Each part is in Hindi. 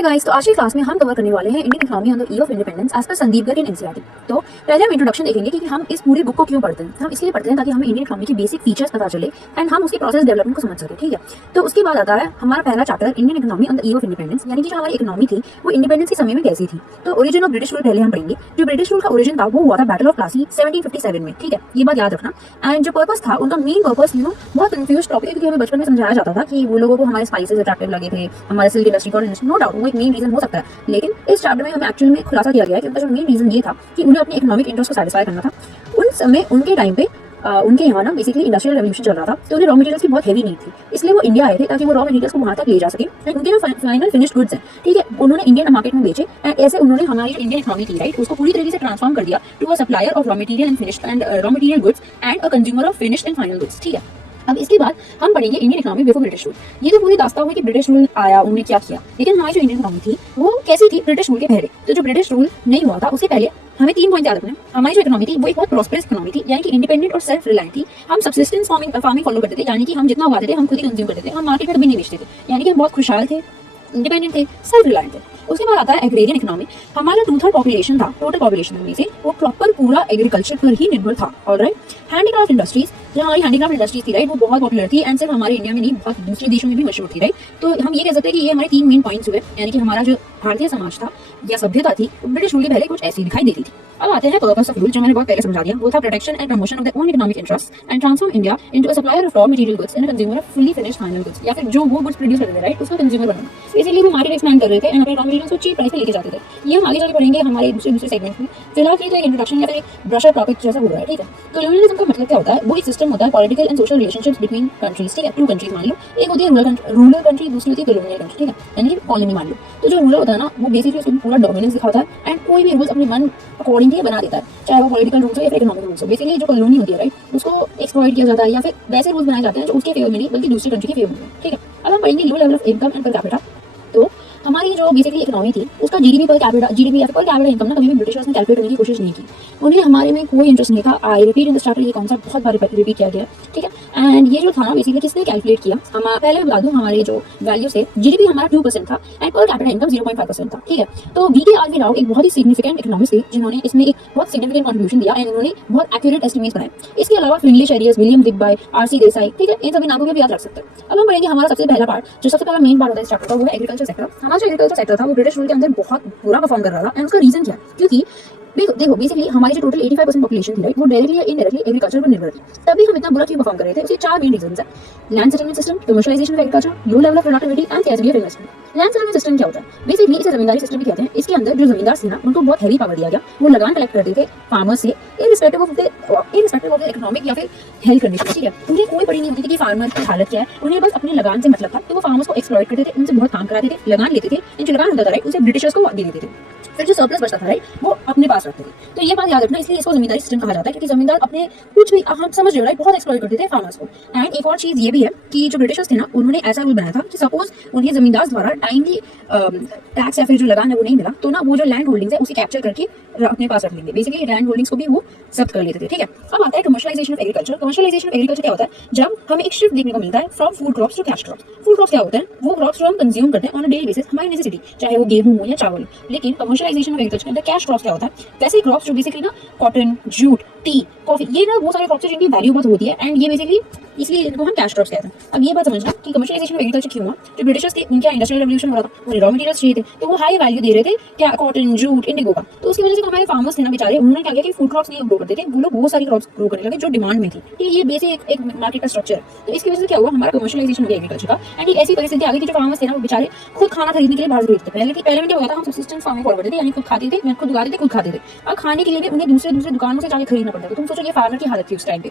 हाय गाइस, तो आज की क्लास में हम कवर करने वाले हैं Indian economy on the year of independence as per Sandeep Garg in NCERT. तो पहले हम इंट्रोडक्शन देखेंगे कि हम इस पूरी बुक को क्यों पढ़ते हैं। हम इसलिए पढ़ते हैं ताकि हमें इंडियन इकोनॉमी के बेसिक फीचर्स पता चले एंड हम उसकी प्रोसेस डेवलपमेंट को समझ सके। ठीक है, तो उसके बाद आता है हमारा पहला chapter Indian economy on the year of independence, यानी कि जो हमारी इकोनॉमी थी वो इंडिपेंडेंस के समय में कैसी थी। तो ओरिजिन ऑफ ब्रिटिश रूल पहले हम पढ़ेंगे। जो ब्रिटिश रूल का ओरिजिन था वो हुआ था बैटल ऑफ प्लासी 1757 में। ठीक है, ये बात याद रखना। एंड जो पर्पस था उनका मेन पर्पस बहुत कंफ्यूज टॉपिक है, क्योंकि हमें बचपन में समझाया जाता था कि वो लोगों को हमारे स्पाइसेस अट्रैक्टिव लगे थे, हमारे silk industry cotton industry, no doubt वो एक मेन रीजन हो सकता है। लेकिन इस चैप्टर में हमें एक्चुअल में खुलासा किया गया है कि उनका जो मेन रीजन ये था कि उन्हें अपने इकोनॉमिक इंटरेस्ट को सेटिस्फाई करना था। उन समय उनके टाइम पे उनके यहाँ ना बेसिकली इंडस्ट्रियल रेवोल्यूशन चल रहा था, तो उन्हें रॉ मटेरियल्स की बहुत हेवी नीड थी। इसलिए वो इंडिया आए थे ताकि वो रॉ मटेरियल्स को वहाँ तक ले जा सके एंड उनके जो फाइनल फिनिश्ड गुड्स हैं, ठीक है, उन्होंने इंडियन मार्केट में बेचे एंड ऐसे उन्होंने हमारी जो इंडियन इकोनॉमी थी, राइट, उसको पूरी तरीके से ट्रांसफॉर्म कर दिया to a supplier of raw material and finished and raw material goods and a consumer of finished and final goods. ठीक है, अब इसके बाद हम पढ़ेंगे Indian economy before British rule. ये तो पूरी दास्तान हुई कि ब्रिटिश रूल आया, उन्होंने क्या किया, लेकिन हमारी जो इंडियन इकोनॉमी थी वो कैसी थी ब्रिटिश रूल के पहले। तो जो ब्रिटिश रूल नहीं हुआ था उसके पहले हमें 3 पॉइंट याद रखना है। हमारी जो इकोनॉमी थी वो एक बहुत प्रॉस्पेरस इकोनॉमी थी, यानी कि इंडिपेंडेंट और सेल्फ रिलायंट थी। हम सब्सिस्टेंस फार्मिंग फॉलो करते थे, यानी कि हम जितना उगाते थे हम खुद ही कंज्यूम करते थे, हम मार्केट में कभी नहीं बेचते थे, यानी कि हम बहुत खुशहाल थे, इंडिपेंडेंट थे, सेल्फ रिलायंट थे। उसके बाद आता है एग्रेरियन इकोनॉमी। हमारा 2/3 पॉपुलेशन था, टोटल पॉपुलेशन में से वो प्रॉपर पूरा एग्रीकल्चर पर ही निर्भर था। ऑलराइट, हैंडीक्राफ्ट इंडस्ट्रीज, जो हमारी हैंडीक्राफ्ट इंडस्ट्रीज थी, राइट, वो बहुत पॉपुलर थी एंड सिर्फ हमारे इंडिया में नहीं बहुत दूसरे देशों में भी मशहूर थी, राइट। तो हम ये कह सकते हैं कि ये हमारे 3 मेन पॉइंट्स हुए, यानी कि हमारा जो भारतीय समाज था या सभ्यता थी ब्रिटिश रूल के पहले कुछ ऐसी दिखाई देती थी। अब आते हैं पर्पस ऑफ रूल, जो मैंने बहुत पहले समझा दिया, वो था protection and promotion of the own economic interest and transform India into a supplier of raw material goods and a consumer of fully finished final goods, या फिर जो वो गुड्स प्रोड्यूस करते थे, राइट, उसका कंज्यूमर बनना। बेसिकली वो मार्केट एक्सपैंड कर रहे थे एंड अपने रॉ मटेरियल्स को चीप प्राइस पे लेके जाते थे। ये हम आगे जाके पढ़ेंगे हमारे दूसरे सेगमेंट में। फिलहाल ये तो एक इंट्रोडक्शन या फिर एक ब्रश अप टॉपिक जैसा हो रहा है। ठीक है, तो कॉलोनियलिज्म का मतलब क्या होता है? वो एक सिस्टम होता है political and social relationships between countries. ठीक है, 2 कंट्रीज मान लो, एक होती है रूरल कंट्री, दूसरी होती है कॉलोनियल कंट्री। ठीक है, यानी कि कॉलोनी मान लो। तो जो रूरल होता है ना वो बेसिकली उसको पूरा डोमिनेंस दिखाता है एंड कोई भी रूल्स अपने मन अकॉर्डिंगली बना देता है, चाहे वो पॉलिटिकल रूल्स हो या फिर इकोनॉमिक रूल्स हो। बेसिकली जो कॉलोनी होती है, राइट, उसको एक्सप्लॉइट किया जाता है या फिर वैसे रूल्स बनाए जाते हैं जो उसके फेवर में नहीं बल्कि दूसरी कंट्री के फेवर में। ठीक है, अब हम पढ़ेंगे low level of income and per capita. तो हमारी जो बेसिकली इकोनॉमी थी उसका जीडीपी पर कैपिटा या फिर पर कैपिटा इनकम ना कभी भी ब्रिटिशर्स ने कैलकुलेट करने की कोशिश नहीं की। उन्हें हमारे में कोई इंटरेस्ट नहीं था। I repeat in the starter, ये कॉन्सेप्ट बहुत बार रिपीट किया गया। ठीक है, एंड ये जो था ना बेसिकली किसने कैलकुलेट किया, हम पहले बता दूं हमारे जो वैल्यू से जीडीपी हमारा 2% था एंड पर कैपिटा इनकम 0.5% था। ठीक है, तो वी.के.आर.वी. राव एक बहुत ही सिग्निफिकेंट इकोनॉमिस्ट थे जिन्होंने इसमें एक बहुत सिग्निफिकेंट कंट्रीब्यूशन दिया एंड उन्होंने बहुत एक्यूरेट एस्टिमेट्स बनाए। इसके अलावा फिनले शेरियस, विलियम दिग्बाय, आर.सी. देसाई, ठीक है, इन सभी नामों को भी याद रख सकते हैं। अब हम पढ़ेंगे हमारा सबसे पहला पार्ट, जो सबसे पहला मेन पार्ट होता है इस चैप्टर का, वो है एग्रीकल्चर सेक्टर। हमारा जो एग्रीकल्चर सेक्टर था वो ब्रिटिश रूल के अंदर बहुत बुरा परफॉर्म कर रहा था एंड उसका रीजन क्या है? क्योंकि देखो बेसिकली हमारी जो टोटल 85% पॉपुलेशन थी, राइट, वो डायरेक्टली या इनडायरेक्टली एग्रीकल्चर पर निर्भर थी। तभी हम इतना बुरा क्यों परफॉर्म कर रहे थे? उसके 4 मेन रीजंस हैं। Land settlement system, commercialisation of agriculture, low level of productivity and scarcity of investment. Land settlement system क्या होता है? बेसिकली इसे जमींदारी सिस्टम भी कहते हैं। इसके अंदर जो जमींदार थे ना उनको बहुत हैवी पावर दिया गया, वो लगान कलेक्ट करते थे फार्मर्स से इररिस्पेक्टिव ऑफ द इकोनॉमिक या फिर हेल्थ कंडीशन। ठीक है, उन्हें कोई पड़ी नहीं होती थी कि फार्मर की हालत क्या है, उन्हें बस अपने लगान से मतलब था। तो वो फार्मर्स को एक्सप्लॉइट करते थे, उनसे बहुत काम कराते थे, लगान लेते थे, जो लगान होता था, राइट, उसे ब्रिटिशर्स को दे देते थे। फिर जो सरप्लस बचता था, राइट, वो अपने पास रखते थे। तो ये बात याद रखना, इसलिए इसको जमींदारी सिस्टम कहा जाता है, क्योंकि जमींदार अपने कुछ भी हम समझ रहे हो, राइट, बहुत एक्सप्लॉइट करते थे फार्मर्स को। एंड एक और चीज ये भी है कि जो ब्रिटिशर्स थे ना उन्होंने ऐसा रूल बनाया था कि सपोज उन्हें जमींदार द्वारा टाइमली टैक्स या फिर जो लगान है वो नहीं मिला, तो ना वो जो लैंड होल्डिंग्स है उसे कैप्चर करके अपने पास रख लेंगे। बेसिकली लैंड होल्डिंग्स को भी वो जब्त कर लेते थे। ठीक है, अब आता है commercialisation of agriculture. Commercialisation of agriculture क्या होता है? जब हमें एक शिफ्ट देखने को मिलता है from food crops to cash crops. Food crops क्या होते हैं? वो क्रॉप्स जो हम कंज्यूम करते हैं ऑन अ डेली बेसिस, हमारी नेसेसिटी, चाहे वो गेहूं हो या चावल। लेकिन कमर्शियलाइजेशन ऑफ एग्रीकल्चर के अंदर कैश क्रॉप्स क्या होता है? वैसे क्रॉप्स जो बेसिकली ना कॉटन, जूट, टी, कॉफी, ये ना वो सारे क्रॉप्स जिनकी वैल्यू बहुत होती है एंड ये बेसिकली इसलिए इनको हम कैश क्रॉप्स कहते हैं। अब ये बात समझना कि कमर्शियलाइजेशन ऑफ एग्रीकल्चर क्यों हुआ? जो ब्रिटिशर्स थे उनका इंडस्ट्रियल रेवोल्यूशन हो रहा था, उन्हें रॉ मटेरियल्स चाहिए थे, तो वो हाई वैल्यू दे रहे थे क्या, कॉटन, जूट, इंडिगो का। तो उसकी वजह से हमारे फार्मर्स थे ना बेचारे, उन्होंने क्या किया कि फूड क्रॉप्स नहीं ग्रो करते थे, वो लोग वो सारी क्रॉप्स ग्रो करने लगे जो डिमांड में थी। ये बेसिक एक मार्केट का स्ट्रक्चर है। तो इसकी वजह से क्या हुआ, हमारा कमर्शियलाइजेशन हो गया एग्रीकल्चर का एंड एक ऐसी परिस्थिति आ गई कि जो फार्मर्स थे ना वो बेचारे खुद खाना खरीदने के लिए बाहर खरीदते थे। पहले में क्या होता था, हम सब्सिस्टेंस फार्मिंग फॉलो करते थे, यानी खुद खाते थे, खुद उगाते थे, खुद खाते थे। अब खाने के लिए भी उन्हें दूसरे दुकानों से जाके खरीदना पड़ता था। तुम सोचो ये फार्मर की हालत थी उस टाइम पे।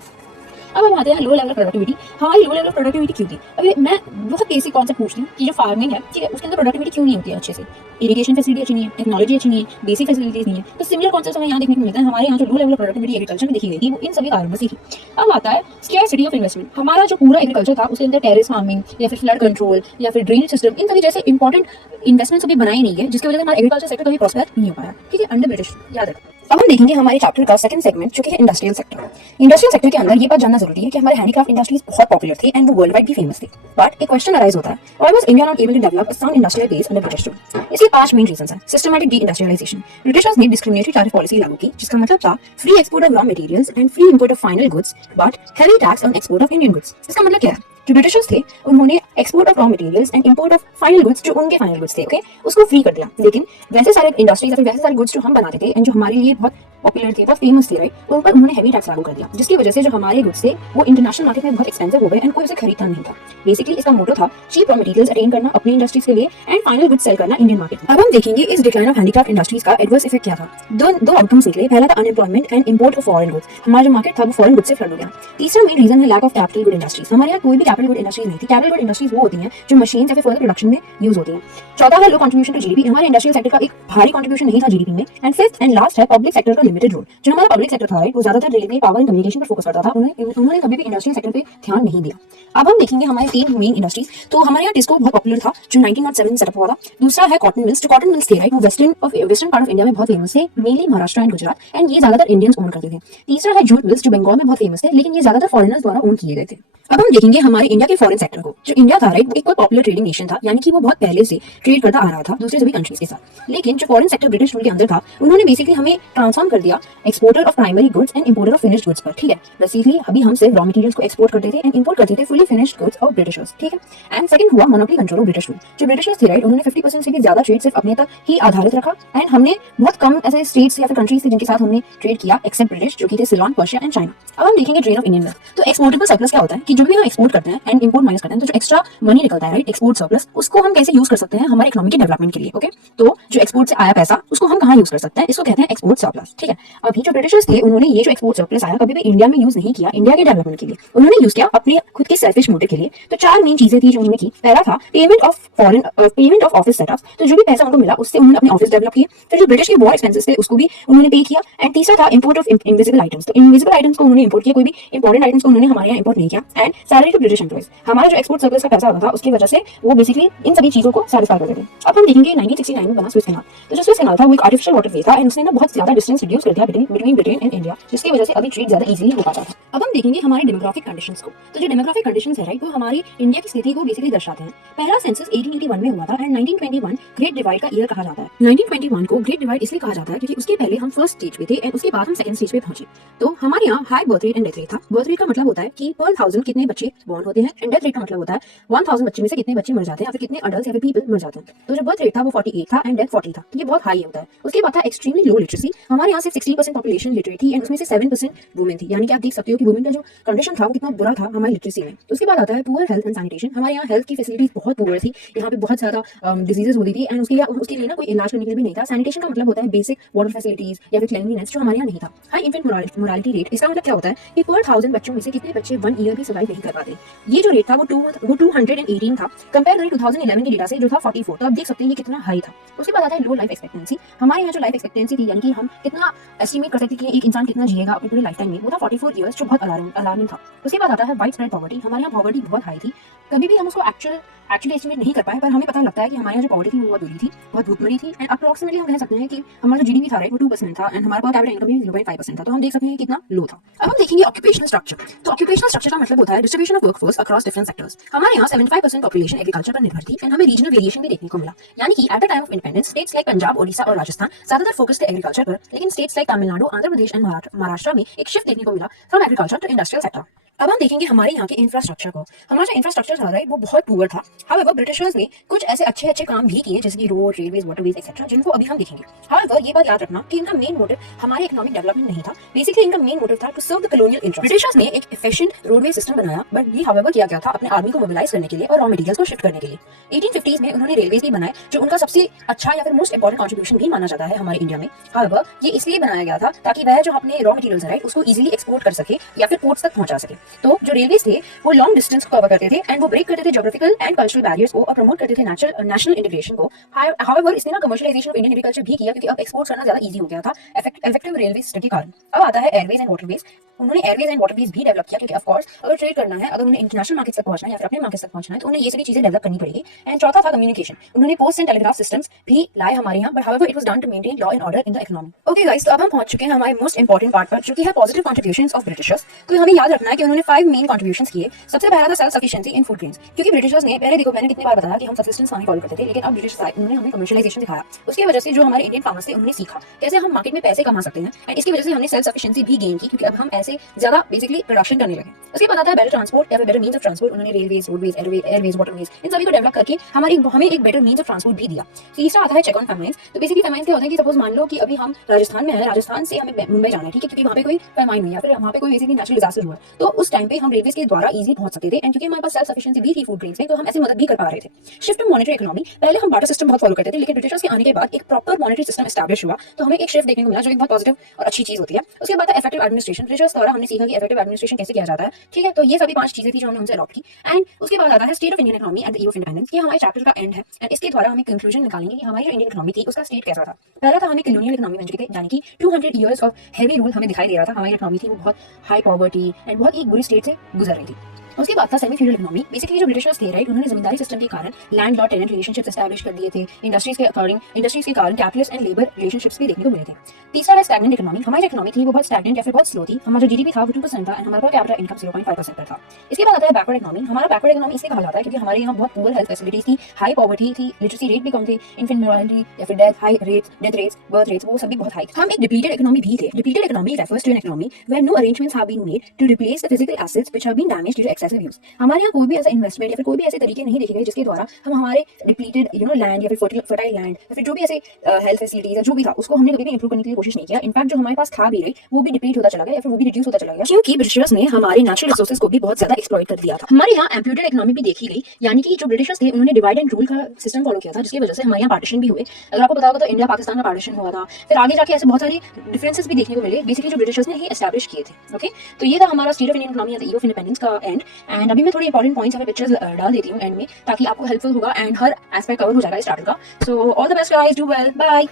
अब हम आते हैं लो लेवल ऑफ प्रोडक्टिविटी। हमारी लो लेवल ऑफ प्रोडक्टिविटी क्यों थी? अभी मैं बहुत बेसिक कॉन्सेप्ट पूछती हूँ कि जो फार्मिंग है, ठीक है, उसके अंदर प्रोडक्टिविटी क्यों नहीं होती है अच्छे से? इरिगेशन फैसिलिटी अच्छी नहीं है, टेक्नोलॉजी अच्छी नहीं है, बेसिक फैसिलिटीज नहीं है। तो सिमिलर कॉन्सेप्ट हमें यहाँ देखने को मिलता है। हमारे यहाँ जो low level of productivity agriculture में देखी गई थी वो इन सभी कारणों से थी। अब आता है स्कैर्सिटी ऑफ इन्वेस्टमेंट। हमारा जो पूरा एग्रीकल्चर था उसके अंदर टेरेस फार्मिंग या फिर फ्लड कंट्रोल या फिर ड्रेनेज सिस्टम, इन सभी जैसे इंपॉर्टेंट इन्वेस्टमेंट्स कभी बनाई नहीं है, जिसकी वजह से हमारा एग्रीकल्चर सेक्टर कभी प्रॉस्पर नहीं हो पाया। ठीक है, अंडर ब्रिटिश, याद रखो। अब हम देखेंगे हमारे चैप्टर का सेकंड सेगमेंट जो कि है इंडस्ट्रियल सेक्टर। इंडस्ट्रियल सेक्टर के अंदर ये बात जानना जरूरी है कि हमारे हैंडीक्राफ्ट इंडस्ट्रीज बहुत पॉपुलर थी एंड वो वर्ल्ड वाइड भी फेमस थी। बट एक क्वेश्चन अराइज होता है, why was India not able to develop a sound industrial base under British rule? इसके 5 मेन रीजंस हैं। सिस्टमैटिक डी इंडस्ट्रियलाइजेशन, ब्रिटिशर्स ने डिस्क्रिमिनेटरी टैरिफ पॉलिसी लागू की जिसका मतलब था free export of raw materials and free import of final goods but heavy tax on export of Indian goods. इसका मतलब क्या है? जो ब्रिटिशर्स थे उन्होंने export of raw materials and import of final goods जो उनके फाइनल गुड्स थे ओके उसको फ्री कर दिया, लेकिन वैसे सारे इंडस्ट्रीज या फिर वैसे सारे गुड्स जो हम बनाते थे एंड जो हमारे लिए बहुत पॉपुलर थे, बहुत फेमस थे राइट, उन पर उन्होंने हेवी टैक्स लागू कर दिया जिसकी वजह से जो हमारे गुड्स थे वो इंटरनेशनल मार्केट में बहुत एक्सपेंसिव हो गए एंड कोई उसे खरीदता नहीं था। बेसिकली इसका मोटो था चीप रॉ मटेरियल्स अटेन करना अपनी इंडस्ट्रीज के लिए एंड फाइनल गुड्स सेल करना इंडियन मार्केट में। अब हम देखेंगे इस डिक्लाइन ऑफ हैंडीक्राफ्ट इंडस्ट्रीज का एडवर्स इफेक्ट क्या था। दो आउटकम्स निकले। पहला था unemployment and import of foreign goods, हमारा जो मार्केट था वो फॉरेन गुड्स से फ्लड हो गया। तीसरा मेन रीजन है lack of capital good industries, हमारे यहाँ कोई भी कैपिटल गुड इंडस्ट्रीज नहीं थी। कैपिटल गुड इंडस्ट्रीज वो होती हैं जो मशीन या फिर फर्दर प्रोडक्शन में यूज होती हैं। चौथा है लो कंट्रीब्यूशन टू जीडीपी, हमारे इंडस्ट्रियल सेक्टर का एक भारी कंट्रीब्यूशन नहीं था जीडीपी में। एंड फिफ्थ एंड लास्ट है पब्लिक सेक्टर का लिमिटेड रोल, जो हमारा पब्लिक सेक्टर था राइट वो ज्यादातर रेलवे, पावर एंड कम्युनिकेशन पर फोकस करता था, उन्होंने कभी भी इंडस्ट्रियल सेक्टर पे ध्यान नहीं दिया। अब हम देखेंगे हमारे 3 मेन इंडस्ट्रीज। तो हमारे यहाँ टिस्को बहुत पॉपुलर था जो 1907 में सेटअप हुआ था। दूसरा है कॉटन मिल्स, जो कॉटन मिल्स थे राइट वो वेस्टर्न पार्ट ऑफ इंडिया में बहुत फेमस थे, mainly Maharashtra and Gujarat, and ये ज्यादातर इंडियंस ओन करते थे। तीसरा है जूट मिल्स जो बंगाल में बहुत फेमस थे, लेकिन ये ज्यादातर फॉरेनर्स द्वारा ओन किए गए थे। अब हम देखेंगे हमारे इंडिया के फॉरेन सेक्टर को। जो इंडिया था राइट वो एक बहुत पॉपुलर ट्रेडिंग नेशन था, यानी कि वो बहुत पहले से ट्रेड करता आ रहा था दूसरे सभी कंट्रीज के साथ। लेकिन जो फॉरेन सेक्टर ब्रिटिश रूल के अंदर था उन्होंने बेसिकली हमें ट्रांसफॉर्म कर दिया exporter of primary goods and importer of finished goods पर। ठीक है, बेसिकली अभी हम सिर्फ रॉ मटेरियल्स को एक्सपोर्ट करते थे एंड इंपोर्ट करते थे fully finished goods of Britishers. ठीक है, एंड सेकंड हुआ monopoly control of British rule. जो ब्रिटिशर्स थे राइट उन्होंने 50% से भी ज्यादा ट्रेड सिर्फ अपने तक ही आधारित रखा एंड हमने बहुत कम ऐसे स्टेट्स या फिर कंट्रीज थे जिनके साथ हमने ट्रेड किया एक्सेप्ट ब्रिटिश, जो कि थे सिलोन, पर्शिया एंड चाइना। अब हम देखेंगे ट्रेड ऑफ इंडियन वेल्थ। तो एक्सपोर्टेबल सरप्लस क्या होता है कि जो भी हम एक्सपोर्ट करते हैं एंड इंपोर्ट माइनस करते हैं तो जो एक्स्ट्रा मनी निकलता है राइट एक्सपोर्ट सरप्लस, उसको हम कैसे यूज कर सकते हैं हमारे इकोनॉमी के डेवलपमेंट के लिए। ओके, तो जो एक्सपोर्ट से आया पैसा उसको हम कहाँ यूज कर सकते हैं, इसको कहते हैं एक्सपोर्ट सरप्लस। ठीक है, अभी जो ब्रिटिशर्स थे उन्होंने ये जो एक्सपोर्ट सरप्लस आया कभी भी इंडिया में यूज नहीं किया इंडिया के डेवलपमेंट के लिए, उन्होंने यूज किया अपने खुद के सेल्फिश मोटिव के लिए। तो 4 मेन चीजें थी जो उन्होंने की। पहला था पेमेंट ऑफ ऑफिस सेटअप्स, तो जो भी पैसा उनको मिला उससे उन्होंने अपने ऑफिस डेवलप किए। फिर जो ब्रिटिश के वॉर एक्सपेंसेस थे उसको भी उन्होंने पे किया। एंड तीसरा था इंपोर्ट ऑफ इनविजिबल आइटम्स, तो इनविजिबल आइटम्स को उन्होंने इंपोर्ट किया, कोई भी इंपॉर्टेंट आइटम्स को उन्होंने हमारे यहाँ इंपोर्ट नहीं किया। And salary to British employees, हमारा जो एक्सपोर्ट सर्विस का पैसा होता था उसकी वजह से वो बेसिकली इन सभी चीजों को सैटिस्फाई करते थे। अब हम देखेंगे 1969 में बना स्विस कैनाल। तो जो स्विस कैनाल था वो एक आर्टिफिशियल वाटरवे था एंड उसने ना बहुत ज्यादा डिस्टेंस रिड्यूस कर दिया बिटवीन ब्रिटेन एंड इंडिया, जिसकी वजह से अभी ट्रेड ज्यादा इजीली हो पाता था। अब हम देखेंगे हमारे डेमोग्राफिक कंडीशंस को। तो जो डेमोग्राफिक कंडीशंस है राइट वो हमारी इंडिया की स्थिति को बेसिकली दर्शाते हैं। पहला सेंसस 1881 में हुआ था एंड 1921 ग्रेट डिवाइड का ईयर कहा जाता है। 1921 को ग्रेट डिवाइड इसलिए कहा जाता है क्योंकि उसके पहले हम फर्स्ट स्टेज पे थे एंड उसके बाद हम सेकंड स्टेज पे पहुंचे। तो हमारे यहाँ high birth rate and death rate था। बर्थ रेट का मतलब होता है कि पर 1000 कितने बच्चे बॉर्न होते हैं एंड डेथ रेट का मतलब होता है 1000 बच्चे में से कितने बच्चे मर जाते हैं या फिर कितने अडल्ट या फिर पीपल मर जाते हैं। तो जो बर्थ रेट था वो 48 था एंड डेथ 40 था, तो ये बहुत हाई होता है। उसके बाद था एक्सट्रीमली लो लिटरेसी, हमारे यहाँ से 16% पॉपुलेशन लिटरेट थी एंड उसमें से 7% वुमेन थी, यानी कि आप देख सकते हो कि वुमेन का जो कंडीशन था वो कितना बुरा था हमारी लिटरेसी में। तो उसके बाद आता है पुअर हेल्थ एंड सैनिटेशन, हमारे यहाँ हेल्थ की फैसिलिटीज बहुत पुअर थी, यहाँ पे बहुत ज्यादा डिजीजेस होती थी एंड उसके लिए ना कोई इलाज करने के लिए भी नहीं था। सैनिटेशन का मतलब होता है बेसिक वाटर फैसिलिटीज या फिर क्लीनलीनेस, जो हमारे यहाँ नहीं था। हाई इन्फेंट मोरालिटी रेट, इसका मतलब क्या होता है कि पर 1000 बच्चों में से कितने बच्चे 1 ईयर भी सर्वाइव नहीं कर पाते। ये जो रेट था वो 218 था कंपेयर करें 2011 के डेटा से जो था 44, तो आप देख सकते हैं ये कितना हाई था। उसके बाद आता है लो लाइफ एक्सपेक्टेंसी, हमारे यहाँ जो लाइफ एक्सपेक्टेंसी थी यानी कि हम कितना एस्टिमेट कर सकते कि एक इंसान कितना जिएगा अपनी पूरी लाइफ टाइम में, वो था 44 ईयर्स, जो बहुत अलार्मिंग था। उसके बाद आता है वाइड स्प्रेड पॉवर्टी, हमारे यहाँ पॉवर्टी बहुत हाई थी, कभी भी हम उसको एक्चुअली एस्टिमेट नहीं कर पाए, पर हमें पता लगता है कि हमारे यहाँ जो पॉवर्टी थी वो बहुत बुरी थी, बहुत भूखमरी थी एंड अप्रॉक्सीमेटली हम कह सकते हैं कि हमारा जो जीडीपी था राइट वो 2% था एंड हमारा पर कैपिटा इनकम भी 0.5% था, तो हम देख सकते हैं कितना लो था। अब हम देखेंगे ऑक्यूपेशनल स्ट्रक्चर। तो ऑक्यूपेशनल स्ट्रक्चर का मतलब होता है distribution of workforce across different sectors. हमारे यहाँ 75% पॉपुलेशन एग्रीकल्चर पर निर्भर थी एंड हमें रीजनल वेरिएशन भी देखने को मिला, यानी कि at the time of independence states like Punjab, Odisha और राजस्थान ज्यादातर फोकस थे एग्रीकल्चर पर, लेकिन states like Tamil Nadu, Andhra Pradesh and Maharashtra में एक शिफ्ट देखने को मिला from agriculture to industrial sector. अब हम देखेंगे हमारे यहाँ के इंफ्रास्ट्रक्चर को। हमारा जो इंफ्रास्ट्रक्चर था राइट वो बहुत पुअर था, हाउएवर ब्रिटिशर्स ने कुछ ऐसे अच्छे काम भी किए जैसे कि रोड, रेलवेज, वाटरवेज एक्सेट्रा, जिनको अभी हम देखेंगे। हाउएवर ये बात याद रखना कि इनका मेन मोटिव हमारे इकोनॉमिक डेवलपमेंट नहीं था, बेसिकली इनका मेन मोटिव था to serve the colonial interest. Britishers ने एक एफिशिएंट रोडवे सिस्टम बनाया, बट ये हाउएवर किया गया था अपने आर्मी को मोबिलाइज करने के लिए और रॉ मटेरियल्स को शिफ्ट करने के लिए। 1850s में उन्होंने रेलवेज भी बनाए, जो उनका सबसे अच्छा या फिर मोस्ट इंपॉर्टेंट कंट्रीब्यूशन भी माना जाता है हमारे इंडिया में। हाउएवर ये इसलिए बनाया गया था ताकि वह जो अपने रॉ मटेरियल्स है राइट उसको इजीली एक्सपोर्ट कर सके या फिर पोर्ट्स तक पहुंचा सके। तो जो रेलवेज वो लॉन्ग डिस्टेंस को कवर करते थे एंड वो ब्रेक करते थे ज्योग्राफिकल एंड कल्चरल बैरियर्स को और प्रमोट करते थे नेशनल इंटीग्रेशन को। हाउएवर इसने ना कमर्शियलाइजेशन ऑफ इंडियन एग्रीकल्चर भी किया, क्योंकि अब एक्सपोर्ट करना ज्यादा इजी हो गया था इफेक्टिव रेलवे सिस्टम के कारण। अब आता है एयरवेज एंड वाटरवेज। उन्होंने एयरवेज एंड वाटरवेज भी डेवलप किया, क्योंकि ऑफ कोर्स अगर ट्रेड करना है, अगर उन्हें इंटरनेशनल मार्केट तक पहुंचना है या फिर अपने मार्केट तक पहुंचना है, तो उन्हें ये सभी चीजें डेवलप करनी पड़ेगी। एंड चौथा था कम्युनिकेशन। उन्होंने पोस्ट एंड टेलीग्राफ सिस्टम्स भी लाए हमारे यहाँ, but however it was done to maintain law and order in the economy. Okay guys, तो अब हम पहुंच चुके हैं हमारे मोस्ट इंपॉर्टेंट पार्ट पर, जो कि है पॉजिटिव कंट्रीब्यूशंस ऑफ ब्रिटिशर्स। तो हमें याद रखना है कि उन्होंने 5 मेन कंट्रीब्यूशंस किए। सबसे पहला था सेल्फ सफिशिएंसी इन फूड ग्रेन्स, क्योंकि ब्रिटिशर्स ने पहले, देखो मैंने कितनी बार बताया कि हम सब्सिस्टेंस फार्मिंग फॉलो करते थे, लेकिन अब ब्रिटिशर्स आए, उन्होंने हमें कमर्शियलाइजेशन दिखाया। उसकी वजह से जो हमारे इंडियन फार्मर्स थे उन्होंने सीखा कैसे हम मार्केट में पैसे कमा सकते हैं, एंड इसकी वजह से हमने सेल्फ सफिशिएंसी भी गेन की, क्योंकि अब हम ऐसे ज्यादा बेसिकली प्रोडक्शन करने लगे। उसके बाद आता है बेटर ट्रांसपोर्ट या फिर बेटर मींस ऑफ ट्रांसपोर्ट। उन्होंने रेलवेज, रोडवेज, एयरवेज, वाटरवेज, इन सभी को डेवलप करके हमें एक बेटर मींस ऑफ ट्रांसपोर्ट भी दिया। तीसरा आता है चेक ऑन फैमाइन्स। तो बेसिकली फैमाइन्स क्या होते हैं कि सपोज मान लो कि अभी हम राजस्थान में हैं, राजस्थान से हमें मुंबई जाना है, ठीक है, क्योंकि वहाँ पे कोई फैमाइन हुई या फिर वहाँ पे कोई बेसिकली नेचुरल डिजास्टर हुआ, तो उस टाइम पे हम रेलवेज के द्वारा इजीली पहुंच सकते थे। एंड क्योंकि हमारे पास सेल्फ सफिशिएंसी भी थी फूड ग्रेन्स में, तो हम ऐसी मदद भी कर पा रहे थे। Shift to monetary economy. पहले हम बार्टर सिस्टम बहुत फॉलो करते थे, लेकिन ब्रिटिशर्स के आने के बाद एक प्रॉपर मॉनेटरी सिस्टम एस्टैब्लिश हुआ, तो हमें एक शिफ्ट देखने को मिला, जो एक बहुत पॉजिटिव और अच्छी चीज होती है। उसके बाद इफेक्टिव एडमिनिस्ट्रेशन। ब्रिटिशर्स द्वारा हमने सीखा कि इफेक्टिव एडमिनिस्ट्रेशन कैसे किया जाता है, ठीक है। तो ये सभी 5 चीजें थी जो हमने उनसे अडॉप्ट की। एंड उसके बाद आता है state of Indian economy at the eve of independence. ये हमारे चैप्टर का एंड है, एंड इसके द्वारा हमें कंक्लूजन निकालेंगे कि हमारी जो इंडियन इकोनॉमी थी उसका स्टेट कैसा था। पहला था हमें कॉलोनियल इकोनॉमी बन चुके थे, यानी कि 200 इयर्स ऑफ हैवी रूल हमें दिखाई दे रहा था। हमारी इकोनॉमी थी वो बहुत हाई पॉवर्टी एंड बहुत एक बुरी स्टेट से गुजर रही थी। उसके बाद था सेमी फ्यूडल इकोनॉमी। बेसिकली जो ब्रिटिशर्स थे, राइट, उन्होंने जमींदारी सिस्टम के कारण landlord tenant relationships establish कर दिए थे। इंडस्ट्रीज के कारण कैपिटलिस्ट एंड लेबर रिलेशनशिप्स भी देखने को मिले थे। तीसरा है स्टैग्नेंट इकोनॉमी। हमारी इकोनॉमी थी वो बहुत स्टैग्नेंट या फिर बहुत स्लो थी। हमारा जो जीडीपी था वो 2% था, एंड हमारा पर कैपिटा इनकम 0.5% पर था। इसके बाद आता है बैकवर्ड इकोनॉमी। हमारा बैकवर्ड इकोनॉमी इसलिए कहा जाता है क्योंकि हमारे यहाँ बहुत पुअर हेल्थ फैसिलिटीज थी, हाई पॉवर्टी थी, लिटरेसी रेट भी कम थे, इन्फेंट मोर्टेलिटी या फिर डेथ रेट्स, बर्थ रेट्स, वो सभी बहुत हाई। हम एक डिप्लीटेड इकोनॉमी भी थे। Depleted economy refers to an economy where no arrangements have been made to replace the physical assets which have been damaged due to excessive use. हमारे यहाँ कोई भी ऐसा इन्वेस्टमेंट या फिर कोई भी ऐसे तरीके नहीं देखे गए जिसके द्वारा हम हमारे डिप्लीटेड लैंड या फिर फर्टाइल लैंड या फिर जो भी ऐसे हेल्थ फैसिलिटीज या जो भी था उसको हमने कभी भी इंप्रूव करने की कोशिश नहीं किया। इनफैक्ट जो हमारे पास था भी, वो भी डिप्लीट होता चला गया या फिर वो भी रिड्यूस होता चला गया, क्योंकि ब्रिटिशर्स ने हमारे नेचुरल रिसोर्सेज को भी बहुत ज्यादा एक्सप्लॉइट कर दिया था। हमारे यहाँ एम्प्यूटेड इकोनॉमी भी देखी गई, यानी कि जो ब्रिटिशर्स थे उन्होंने डिवाइड एंड रूल का सिस्टम फॉलो किया था, जिसकी वजह से हमारे यहाँ पार्टीशन भी हुए। अगर आपको पता होगा तो इंडिया पाकिस्तान का पार्टीशन हुआ था, फिर आगे जाके ऐसे बहुत सारी डिफरेंसेस भी देखने को मिले, बेसिकली जो ब्रिटिशर्स ने ही एस्टैब्लिश किए थे। ओके, तो ये था हमारा state of Indian economy at the eve of independence का एंड। एंड अभी मैं थोड़ी इंपॉर्टेंट पॉइंट्स यहाँ पे पिक्चर्स डाल देती हूँ एंड में, ताकि आपको हेल्पफुल होगा एंड हर एस्पेक्ट कवर हो जाएगा इस चैप्टर का। So all the best guys, do well, bye.